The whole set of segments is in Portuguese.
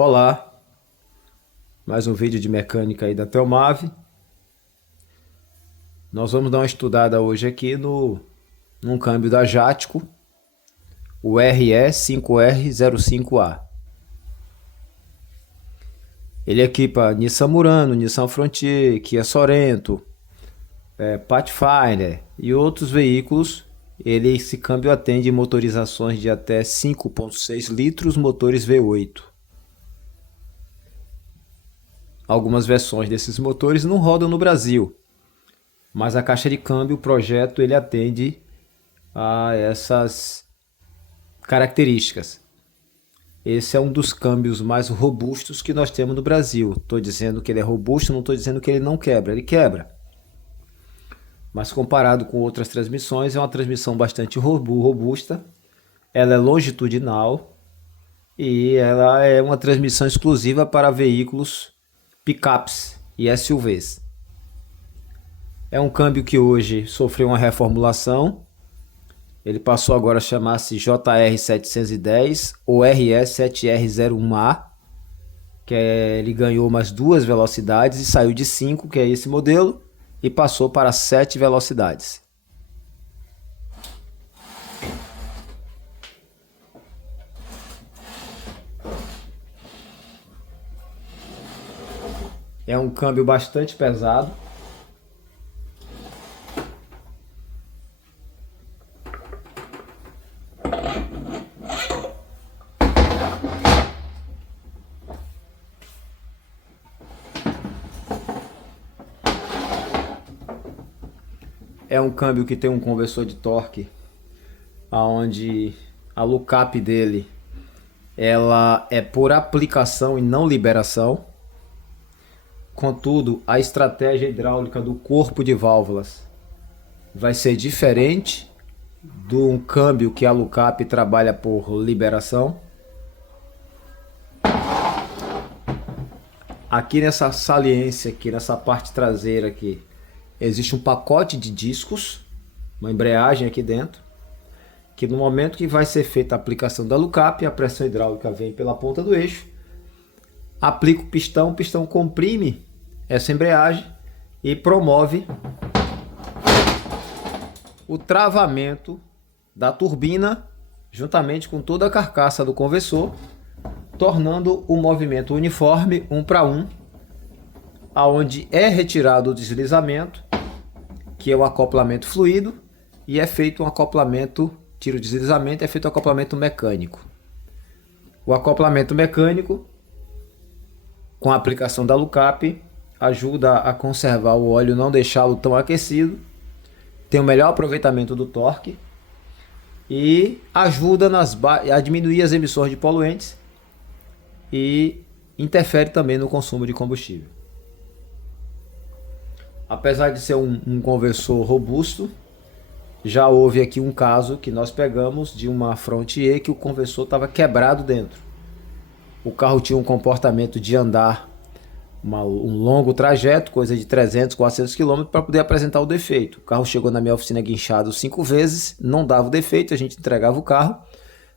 Olá, mais um vídeo de mecânica aí da Telmave. Nós vamos dar uma estudada hoje aqui num câmbio da Jatco, o RE5R05A. Ele equipa Nissan Murano, Nissan Frontier, Kia Sorento, Pathfinder e outros veículos. Esse câmbio atende motorizações de até 5,6 litros, motores V8. Algumas versões desses motores não rodam no Brasil, mas a caixa de câmbio, o projeto, ele atende a essas características. Esse é um dos câmbios mais robustos que nós temos no Brasil. Estou dizendo que ele é robusto, não estou dizendo que ele não quebra, ele quebra. Mas comparado com outras transmissões, é uma transmissão bastante robusta. Ela é longitudinal e ela é uma transmissão exclusiva para veículos picapes e SUVs. É um câmbio que hoje sofreu uma reformulação. Ele passou agora a chamar-se JR710 ou RE7R01A, ele ganhou mais 2 velocidades e saiu de 5, que é esse modelo, e passou para 7 velocidades. É um câmbio bastante pesado. É um câmbio que tem um conversor de torque, onde a lookup dele ela é por aplicação e não liberação. Contudo, a estratégia hidráulica do corpo de válvulas vai ser diferente do câmbio que a lookup trabalha por liberação. Aqui nessa saliência, aqui nessa parte traseira aqui, existe um pacote de discos, uma embreagem aqui dentro, que no momento que vai ser feita a aplicação da lookup, a pressão hidráulica vem pela ponta do eixo, aplica o pistão comprime essa embreagem e promove o travamento da turbina juntamente com toda a carcaça do conversor, tornando o movimento uniforme 1 para 1, aonde é retirado o deslizamento, que é o acoplamento fluido, e é feito um acoplamento, tira o deslizamento, é feito um acoplamento mecânico. O acoplamento mecânico, com a aplicação da lookup, ajuda a conservar o óleo, não deixá-lo tão aquecido, tem o melhor aproveitamento do torque e ajuda a diminuir as emissões de poluentes e interfere também no consumo de combustível. Apesar de ser um conversor robusto, já houve aqui um caso que nós pegamos de uma Frontier que o conversor estava quebrado dentro. O carro tinha um comportamento de andar um longo trajeto, coisa de 300, 400 km, para poder apresentar o defeito. O carro chegou na minha oficina guinchado 5 vezes, não dava o defeito, a gente entregava o carro.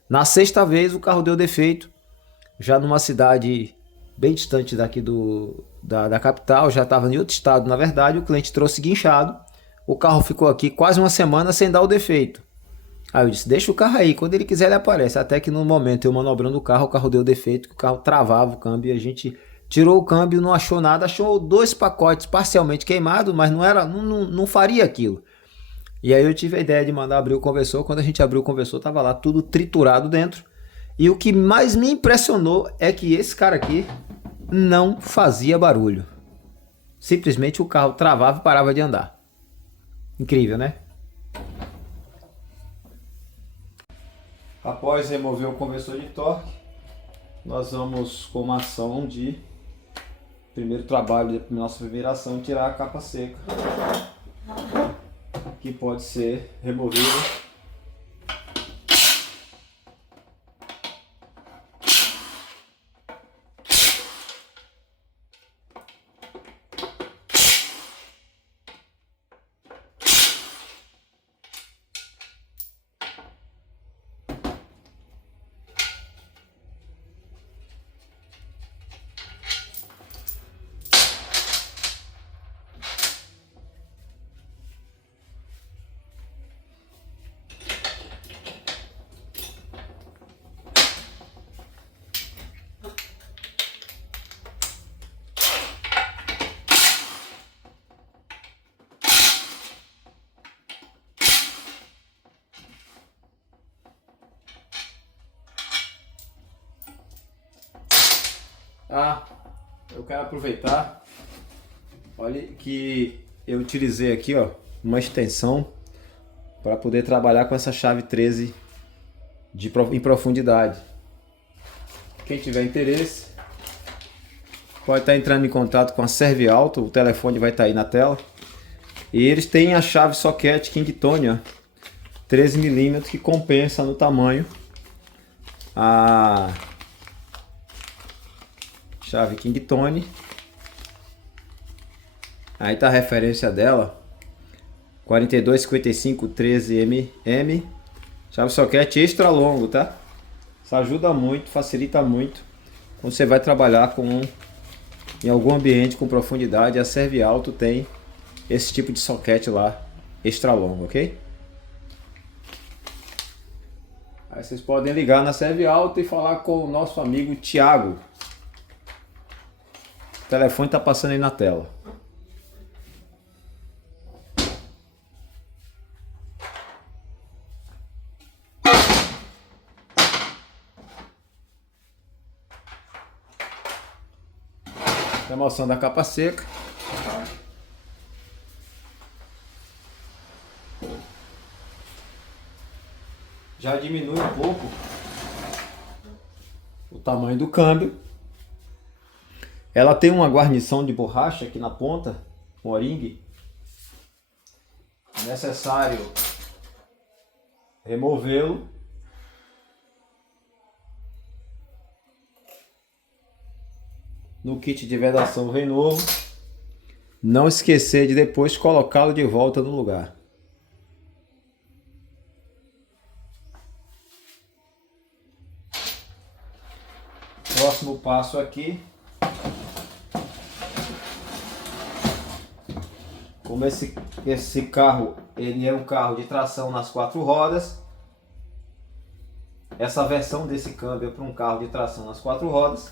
Na sexta vez o carro deu defeito, já numa cidade bem distante daqui da capital, já estava em outro estado na verdade, o cliente trouxe guinchado, o carro ficou aqui quase uma semana sem dar o defeito. Aí eu disse, deixa o carro aí, quando ele quiser ele aparece. Até que no momento eu manobrando o carro deu defeito, que o carro travava o câmbio e a gente tirou o câmbio, não achou nada, achou 2 pacotes parcialmente queimados, mas não faria aquilo. E aí eu tive a ideia de mandar abrir o conversor. Quando a gente abriu o conversor, estava lá tudo triturado dentro. E o que mais me impressionou é que esse cara aqui não fazia barulho. Simplesmente o carro travava e parava de andar. Incrível, né? Após remover o conversor de torque, nós vamos com uma ação de primeiro trabalho da nossa primeira ação, tirar a capa seca, que pode ser removida Ah, eu quero aproveitar. Olha que eu utilizei aqui, ó, uma extensão para poder trabalhar com essa chave 13 em profundidade. Quem tiver interesse pode estar entrando em contato com a Servialto, o telefone vai estar aí na tela. E eles têm a chave soquete Kingtone, ó, 13mm, que compensa no tamanho a chave Kingtone. Aí tá a referência dela, 4255 13mm, chave soquete extra longo, tá? Isso ajuda muito, facilita muito quando você vai trabalhar em algum ambiente com profundidade. A Servialto tem esse tipo de soquete lá, extra longo, ok? Aí vocês podem ligar na Servialto e falar com o nosso amigo Thiago. O telefone está passando aí na tela. Remoção da capa seca. Já diminui um pouco o tamanho do câmbio. Ela tem uma guarnição de borracha aqui na ponta, um O-ring. É necessário removê-lo. No kit de vedação vem novo. Não esquecer de depois colocá-lo de volta no lugar. Próximo passo aqui. Como esse carro, ele é um carro de tração nas 4 rodas. Essa versão desse câmbio é para um carro de tração nas 4 rodas.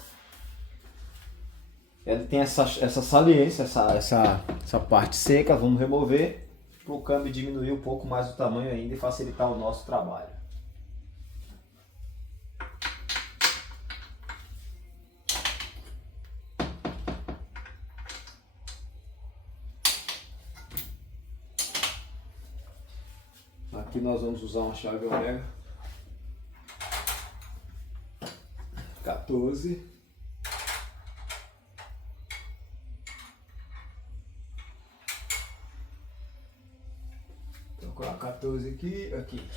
Ele tem essa saliência, essa parte seca, vamos remover para o câmbio diminuir um pouco mais o tamanho ainda e facilitar o nosso trabalho. Aqui nós vamos usar uma chave Omega 14. Vou colocar 14 aqui.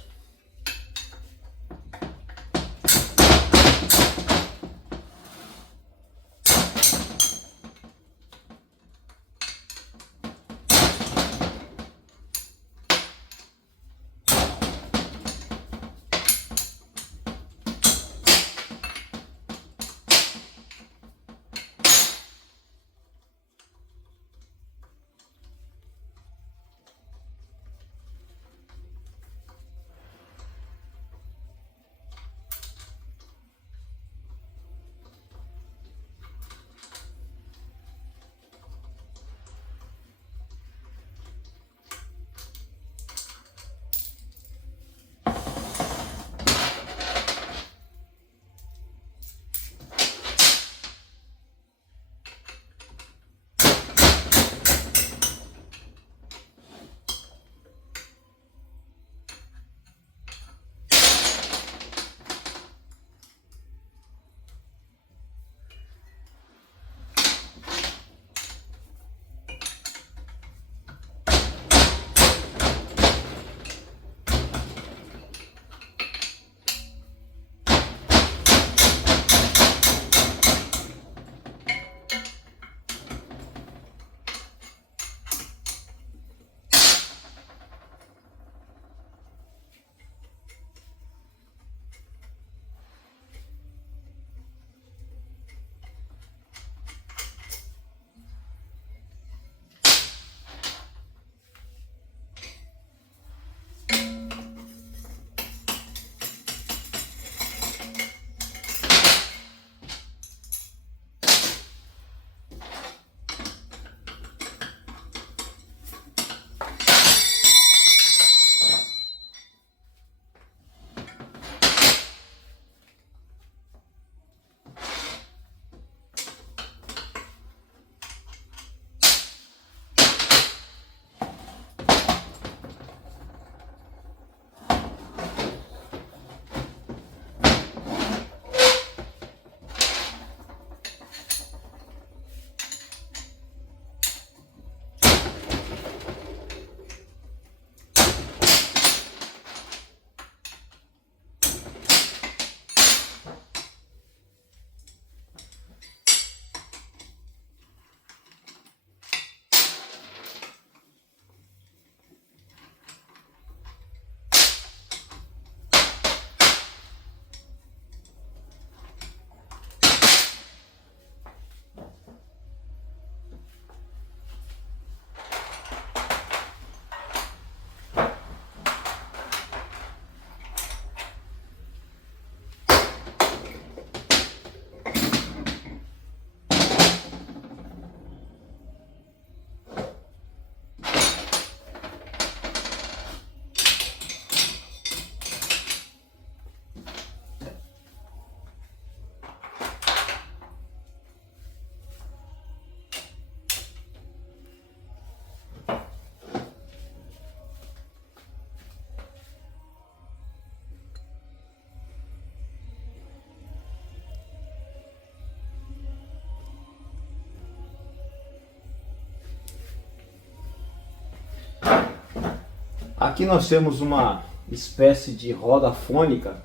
Aqui nós temos uma espécie de roda fônica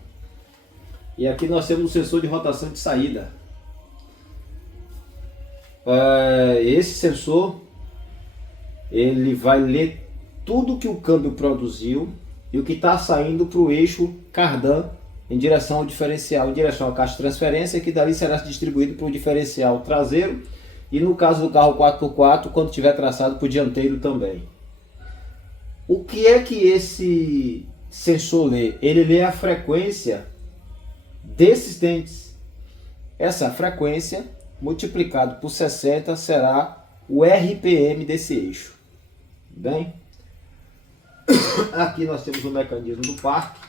e aqui nós temos um sensor de rotação de saída. Esse sensor ele vai ler tudo que o câmbio produziu e o que está saindo para o eixo cardan em direção ao diferencial, em direção à caixa de transferência, que dali será distribuído para o diferencial traseiro e no caso do carro 4x4, quando tiver traçado para o dianteiro também. O que é que esse sensor lê? Ele lê a frequência desses dentes. Essa frequência multiplicado por 60 será o RPM desse eixo. Bem, aqui nós temos o mecanismo do parque.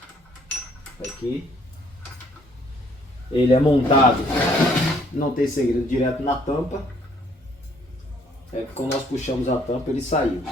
Aqui ele é montado, não tem segredo, direto na tampa. Quando nós puxamos a tampa ele saiu.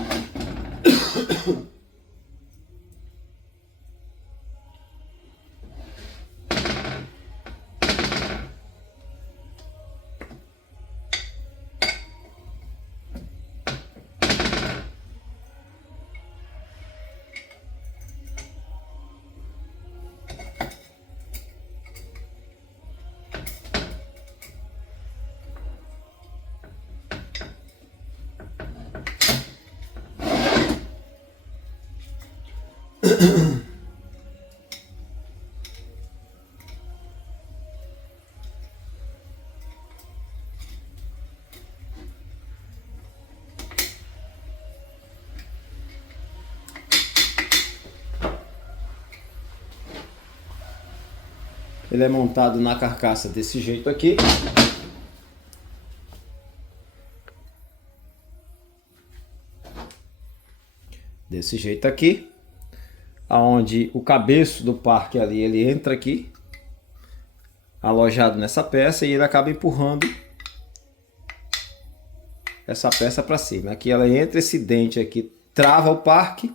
Ele é montado na carcaça desse jeito aqui. Desse jeito aqui. Aonde o cabeço do parque ali, ele entra aqui. Alojado nessa peça e ele acaba empurrando essa peça para cima. Aqui ela entra, esse dente aqui trava o parque.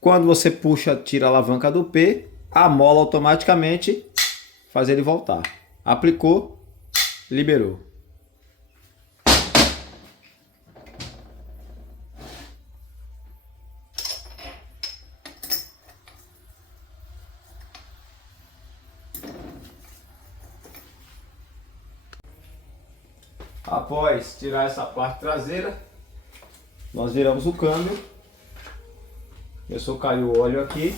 Quando você puxa, tira a alavanca do P, a mola automaticamente faz ele voltar. Aplicou, liberou. Após tirar essa parte traseira, nós viramos o câmbio. Começou a cair o óleo aqui.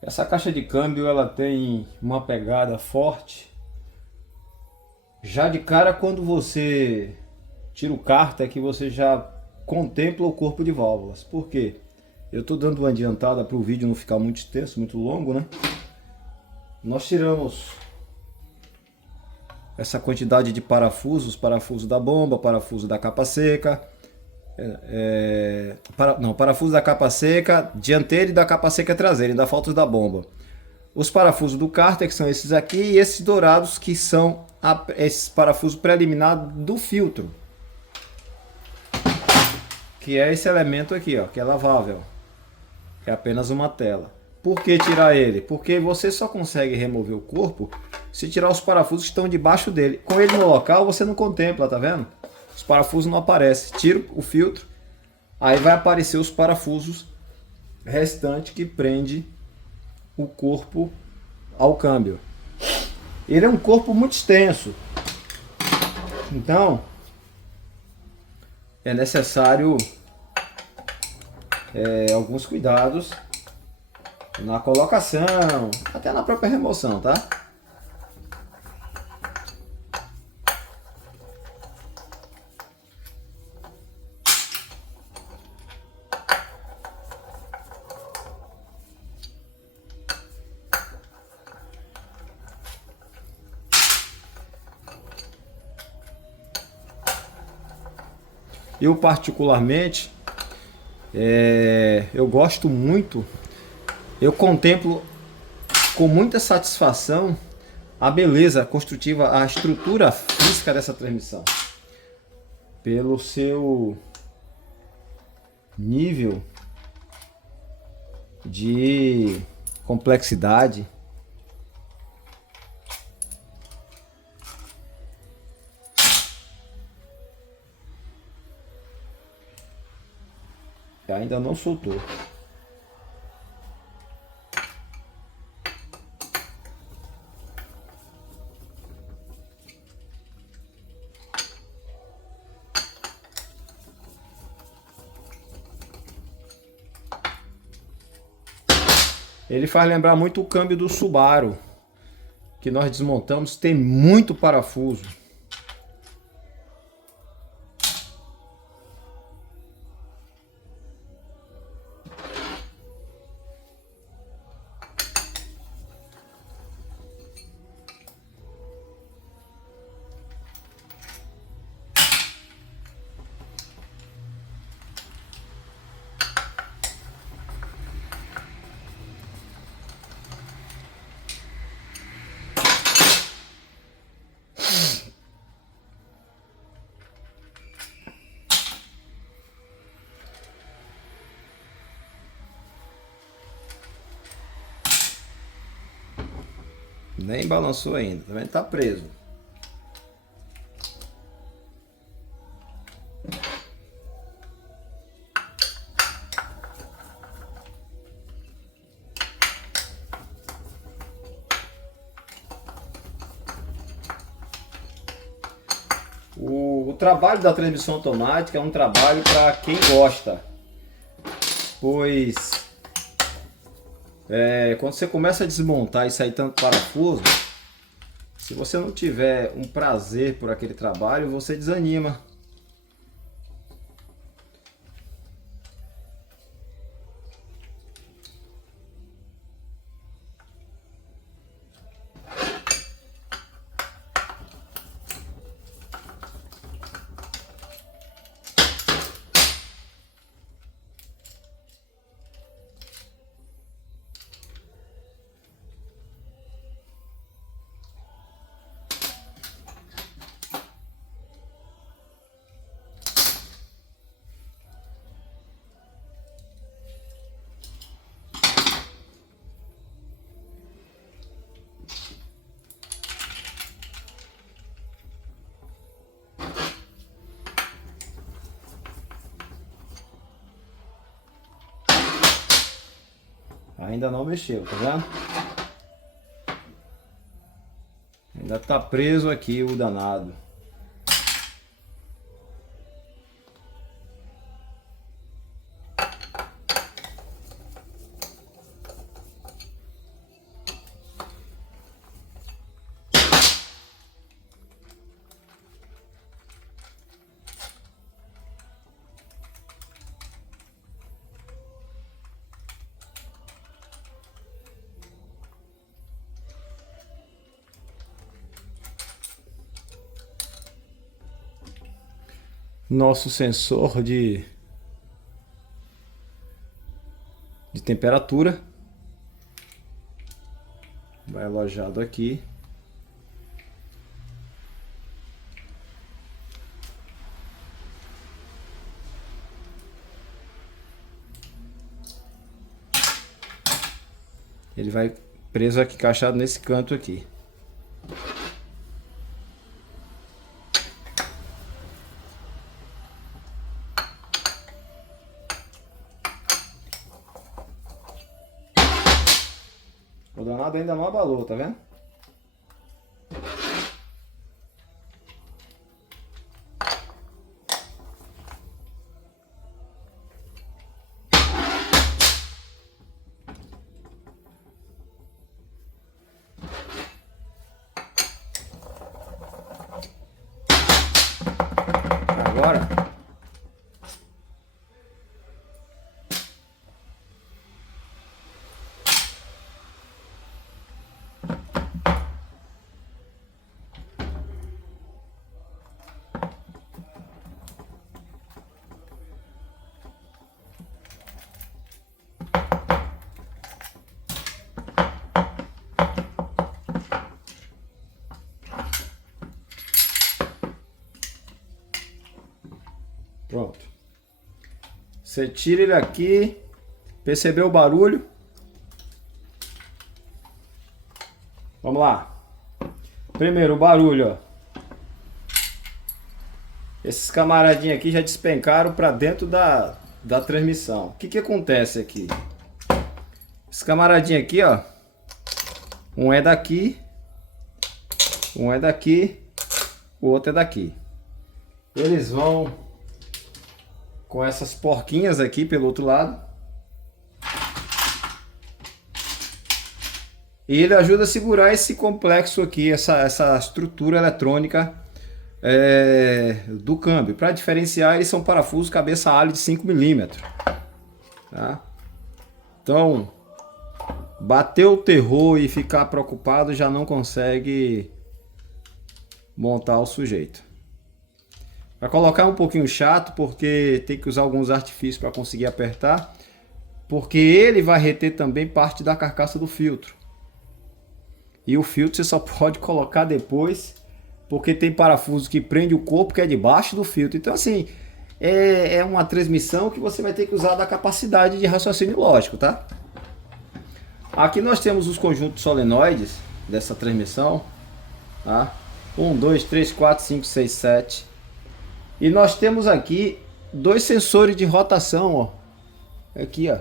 Essa caixa de câmbio ela tem uma pegada forte. Já de cara, quando você tira o cárter, é que você já contempla o corpo de válvulas. Por quê? Eu estou dando uma adiantada para o vídeo não ficar muito extenso, muito longo, né? Nós tiramos essa quantidade de parafusos, parafuso da bomba, parafuso da capa seca, parafuso da capa seca dianteira e da capa seca traseira, ainda falta os da bomba. Os parafusos do cárter, que são esses aqui, e esses dourados, que são esses parafusos preliminares do filtro, que é esse elemento aqui, ó, que é lavável, é apenas uma tela. Por que tirar ele? Porque você só consegue remover o corpo se tirar os parafusos que estão debaixo dele. Com ele no local você não contempla, tá vendo? Os parafusos não aparecem. Tira o filtro, aí vai aparecer os parafusos restantes que prende o corpo ao câmbio. Ele é um corpo muito extenso, então é necessário alguns cuidados na colocação, até na própria remoção, tá? Eu particularmente, eu gosto muito, eu contemplo com muita satisfação a beleza construtiva, a estrutura física dessa transmissão. Pelo seu nível de complexidade, ainda não soltou. Ele faz lembrar muito o câmbio do Subaru, que nós desmontamos, tem muito parafuso. Nem balançou ainda, também tá preso. O trabalho da transmissão automática é um trabalho para quem gosta, pois quando você começa a desmontar e sair tanto parafuso, se você não tiver um prazer por aquele trabalho, você desanima. Ainda não mexeu, tá vendo? Ainda tá preso aqui o danado. nosso sensor de temperatura. Vai alojado aqui. Ele vai preso aqui, encaixado nesse canto aqui. O danado ainda não abalou, tá vendo? Agora pronto. Você tira ele aqui. Percebeu o barulho? Vamos lá. Primeiro o barulho, ó. Esses camaradinhos aqui já despencaram para dentro da transmissão. O que que acontece aqui? Esse camaradinho aqui, ó. Um é daqui. Um é daqui. O outro é daqui. Eles vão com essas porquinhas aqui pelo outro lado. E ele ajuda a segurar esse complexo aqui, essa estrutura eletrônica do câmbio. Para diferenciar, eles são parafusos cabeça alho de 5 mm. Tá? Então, bateu o terror e ficar preocupado, já não consegue montar o sujeito. Vai colocar um pouquinho chato, porque tem que usar alguns artifícios para conseguir apertar, porque ele vai reter também parte da carcaça do filtro. E o filtro você só pode colocar depois, porque tem parafuso que prende o corpo que é debaixo do filtro. Então assim, é uma transmissão que você vai ter que usar da capacidade de raciocínio lógico, tá? Aqui nós temos os conjuntos solenoides dessa transmissão, tá? 1, 2, 3, 4, 5, 6, 7. E nós temos aqui dois sensores de rotação, ó. Aqui, ó.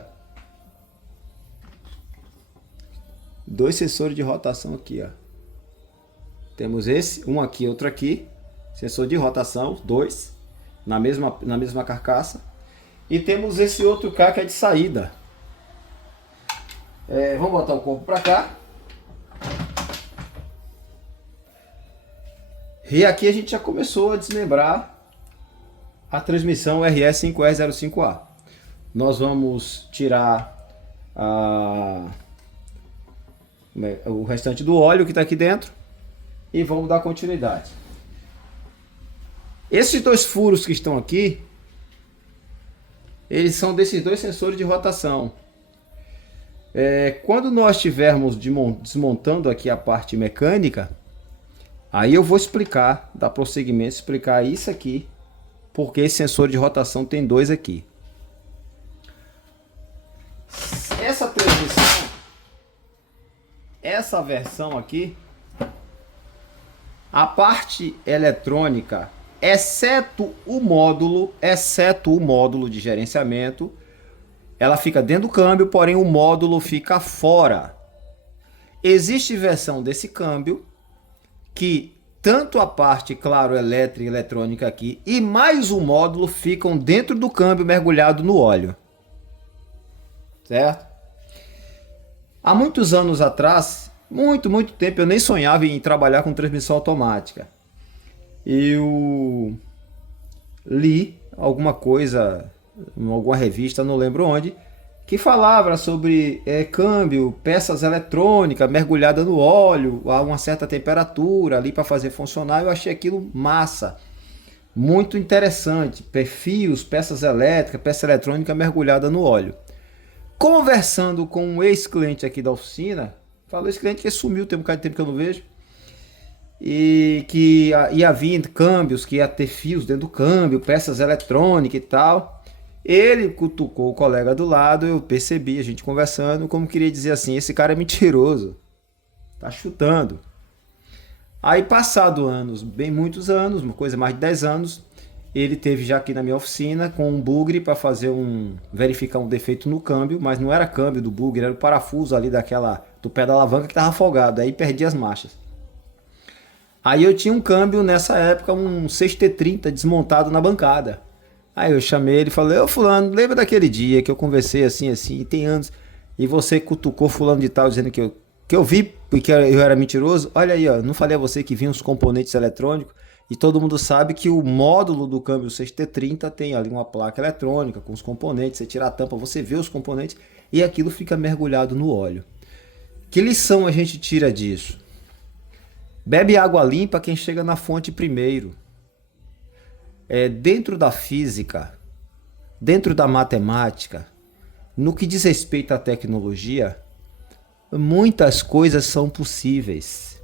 Dois sensores de rotação aqui, ó. Temos esse, um aqui, outro aqui. Sensor de rotação, dois. Na mesma carcaça. E temos esse outro cá que é de saída. Vamos botar o corpo para cá. E aqui a gente já começou a desmembrar a transmissão RS5R05A. Nós vamos tirar o restante do óleo que está aqui dentro e vamos dar continuidade. Esses dois furos que estão aqui, eles são desses dois sensores de rotação. Quando nós estivermos desmontando aqui a parte mecânica, aí eu vou explicar, dar prosseguimento, explicar isso aqui, porque esse sensor de rotação tem dois aqui. Essa transmissão, essa versão aqui, a parte eletrônica, exceto o módulo de gerenciamento, ela fica dentro do câmbio, porém o módulo fica fora. Existe versão desse câmbio que tanto a parte, claro, elétrica e eletrônica aqui e mais o módulo ficam dentro do câmbio mergulhado no óleo. Certo? Há muitos anos atrás, muito tempo, eu nem sonhava em trabalhar com transmissão automática. Eu li alguma coisa, em alguma revista, não lembro onde, que falava sobre câmbio, peças eletrônicas mergulhadas no óleo a uma certa temperatura ali para fazer funcionar. Eu achei aquilo massa, Muito interessante, fios, peças elétricas, peça eletrônica mergulhada no óleo. Conversando com um ex-cliente aqui da oficina, falou esse cliente que sumiu, tem um bocado de tempo que eu não vejo, e que ia vir câmbios, que ia ter fios dentro do câmbio, peças eletrônicas e tal. Ele cutucou o colega do lado, eu percebi, a gente conversando, como queria dizer assim, esse cara é mentiroso, tá chutando. Aí passado anos, bem muitos anos, uma coisa mais de 10 anos, ele teve já aqui na minha oficina com um bugre para fazer verificar um defeito no câmbio, mas não era câmbio do bugre, era o parafuso ali do pé da alavanca que estava afogado, aí perdi as marchas. Aí eu tinha um câmbio nessa época, um 6T30 desmontado na bancada. Aí eu chamei ele e falei, ô fulano, lembra daquele dia que eu conversei assim, tem anos, e você cutucou fulano de tal dizendo que eu vi porque eu era mentiroso? Olha aí, ó, não falei a você que vinha os componentes eletrônicos, e todo mundo sabe que o módulo do câmbio 6T30 tem ali uma placa eletrônica com os componentes, você tira a tampa, você vê os componentes, e aquilo fica mergulhado no óleo. Que lição a gente tira disso? Bebe água limpa quem chega na fonte primeiro. Dentro da física, dentro da matemática, no que diz respeito à tecnologia, muitas coisas são possíveis.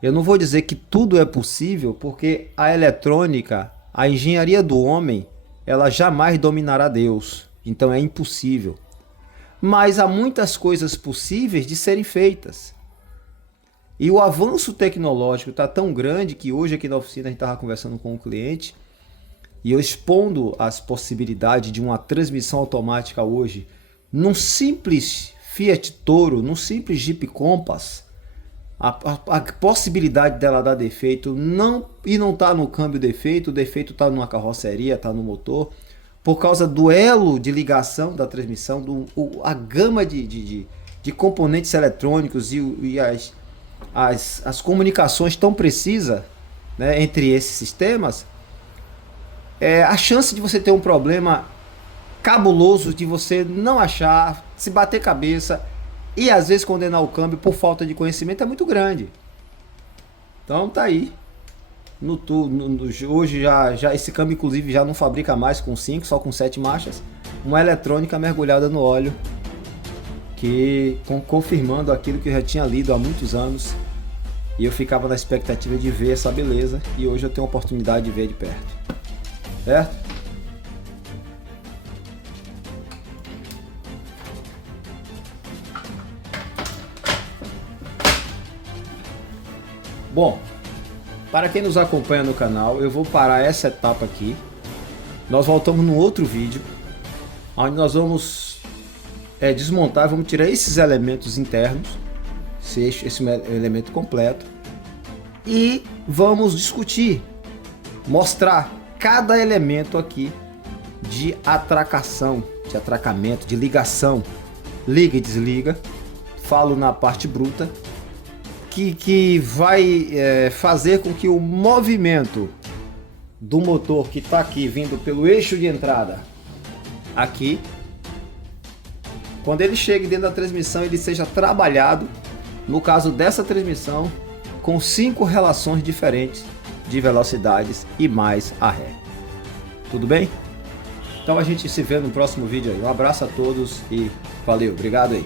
Eu não vou dizer que tudo é possível, porque a eletrônica, a engenharia do homem, ela jamais dominará Deus. Então é impossível. Mas há muitas coisas possíveis de serem feitas. E o avanço tecnológico está tão grande que hoje aqui na oficina a gente estava conversando com um cliente e eu expondo as possibilidades de uma transmissão automática hoje num simples Fiat Toro, num simples Jeep Compass, a possibilidade dela dar defeito não está no câmbio defeito, o defeito está numa carroceria, está no motor, por causa do elo de ligação da transmissão, a gama de componentes eletrônicos e as comunicações tão precisas, né, entre esses sistemas, a chance de você ter um problema cabuloso, de você não achar, se bater cabeça e às vezes condenar o câmbio por falta de conhecimento é muito grande. Então tá aí. Hoje já esse câmbio inclusive já não fabrica mais com 5, só com 7 marchas. Uma eletrônica mergulhada no óleo, confirmando aquilo que eu já tinha lido há muitos anos. E eu ficava na expectativa de ver essa beleza, e hoje eu tenho a oportunidade de ver de perto. Certo? Bom, para quem nos acompanha no canal, eu vou parar essa etapa aqui. Nós voltamos no outro vídeo, onde nós vamos desmontar, vamos tirar esses elementos internos, esse elemento completo, e vamos discutir, mostrar cada elemento aqui de atracação, de atracamento, de ligação, liga e desliga. Falo na parte bruta, que vai fazer com que o movimento do motor que está aqui vindo pelo eixo de entrada aqui, quando ele chegue dentro da transmissão, ele seja trabalhado, no caso dessa transmissão, com 5 relações diferentes de velocidades e mais a ré. Tudo bem? Então a gente se vê no próximo vídeo aí. Um abraço a todos e valeu, obrigado aí.